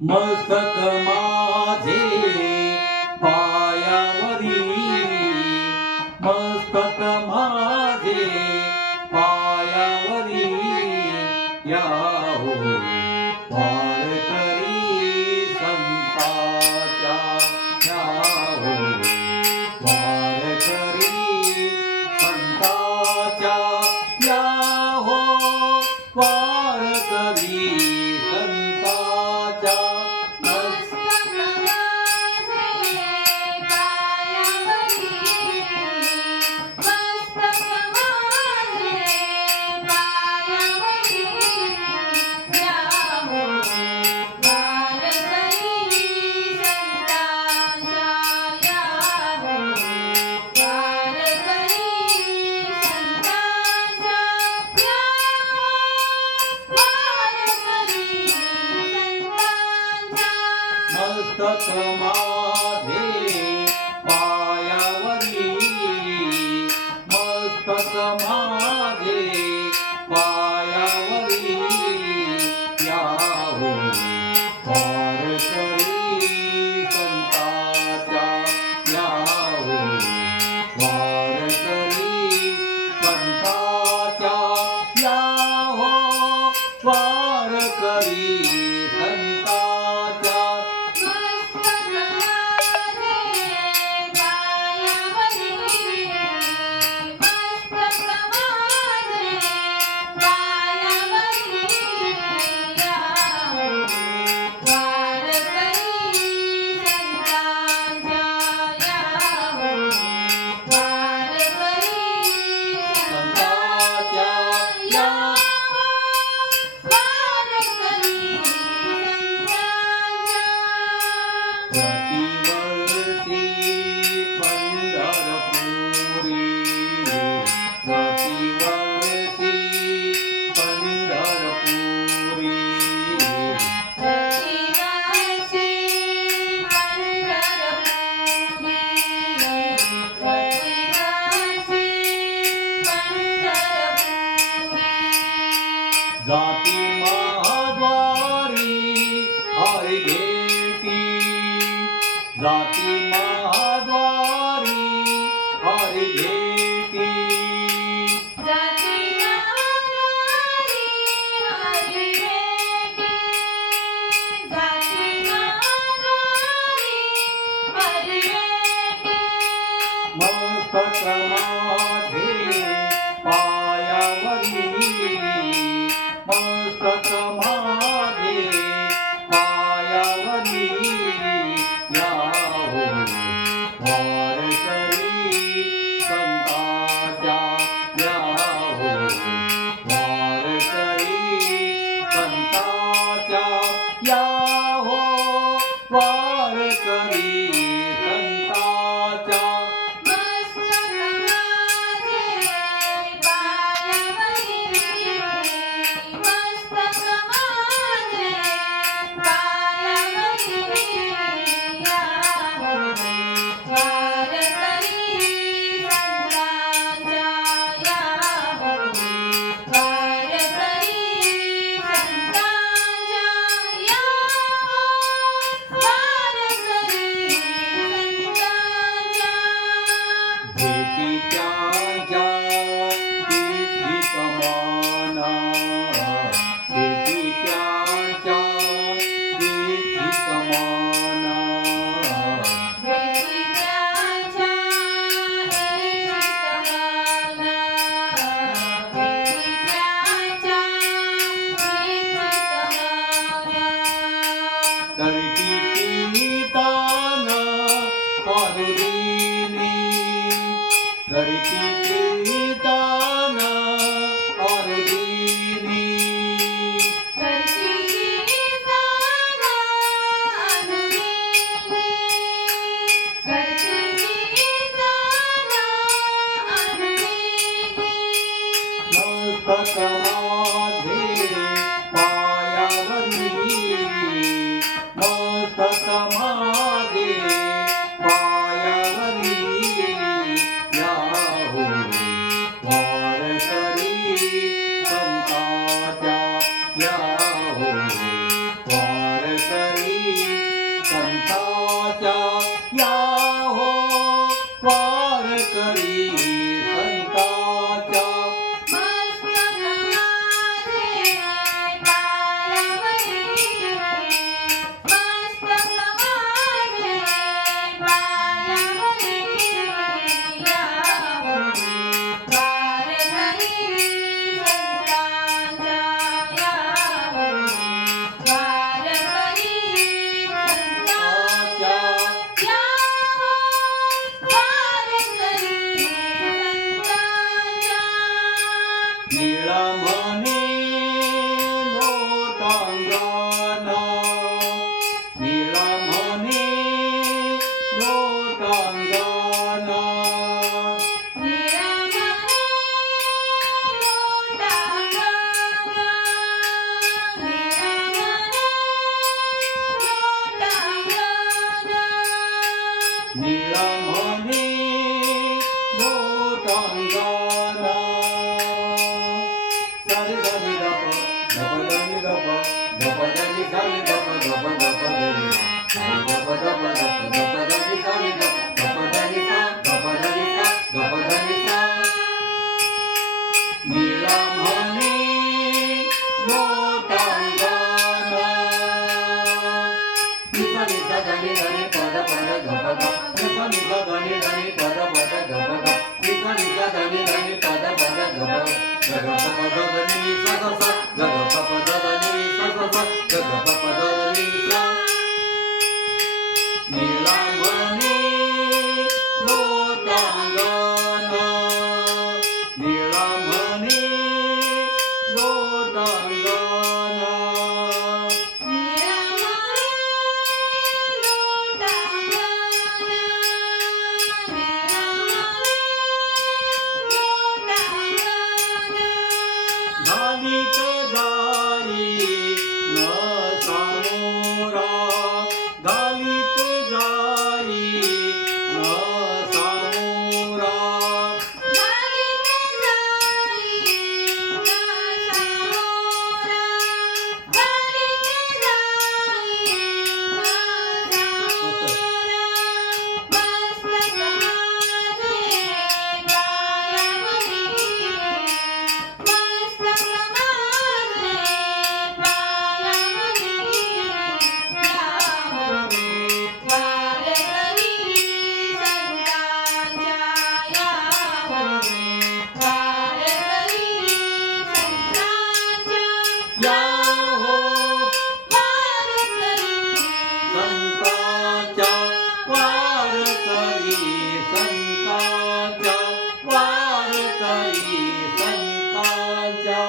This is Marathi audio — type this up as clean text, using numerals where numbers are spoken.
मस्तक माझे पायावरी, मस्तक माझे पायावरी, या हो वारकरी संताच्या, या हो वारकरी संताच्या, या हो वारकरी संताच्या. मस्तक माझे पायावरी, मस्तक माझे पायावरी, या हो वारकरी संताच्या, या हो वारकरी संताच्या, या हो वारकरी संताच्या. प्रतिवर्षी पंढरपुरी, प्रतिवर्षी पंढरपुरी, प्रतिवर्षी पंढरपुरी, प्रतिवर्षी पंढरपुरी. जाती महाद्वारी हरी भेटी, जाती महाद्वारी हरी भेटी, जाती महाद्वारी हरी भेटी, जाती महाद्वारी हरी भेटी. मस्तक माझे पायावरी, मस्तक माझे पायावरी, या हो वारकरी संताच्या, या हो वारकरी संताच्या, या हो वारकरी संताच्या. मस्तक माझे पायावरी, मस्तक माझे पायावरी, या हो वारकरी संताच्या, या हो वारकरी संताच्या, या हो वारकरी नी सा नी ध प ध प ध प ध नी सा ध प ध प ध प ध प ध नी सा नी ध प ध नी सा ध प ध नी सा ध प ध नी सा नीला म्हणे मोठा अंगण नी सा नी सा ध नी ध नी प ध प ध ध प ध नी सा नी सा ध नी ध नी प ध प ध ध प ध नी सा नी सा ध नी ध नी प ध प ध ध प ध ग ग प प ध ध नी नी सा सा सा ग ग प प ध ध नी नी सा सा सा ग ग प प ध ध नी नी सा नीला म्हणे मोठा अंगण नीला म्हणे मोठा अंगण घालीत जाई न सामोरा घालीत जाई न सामोरा या हो संतांच्या वारकरी संतांच्या वारकरी संतांच्या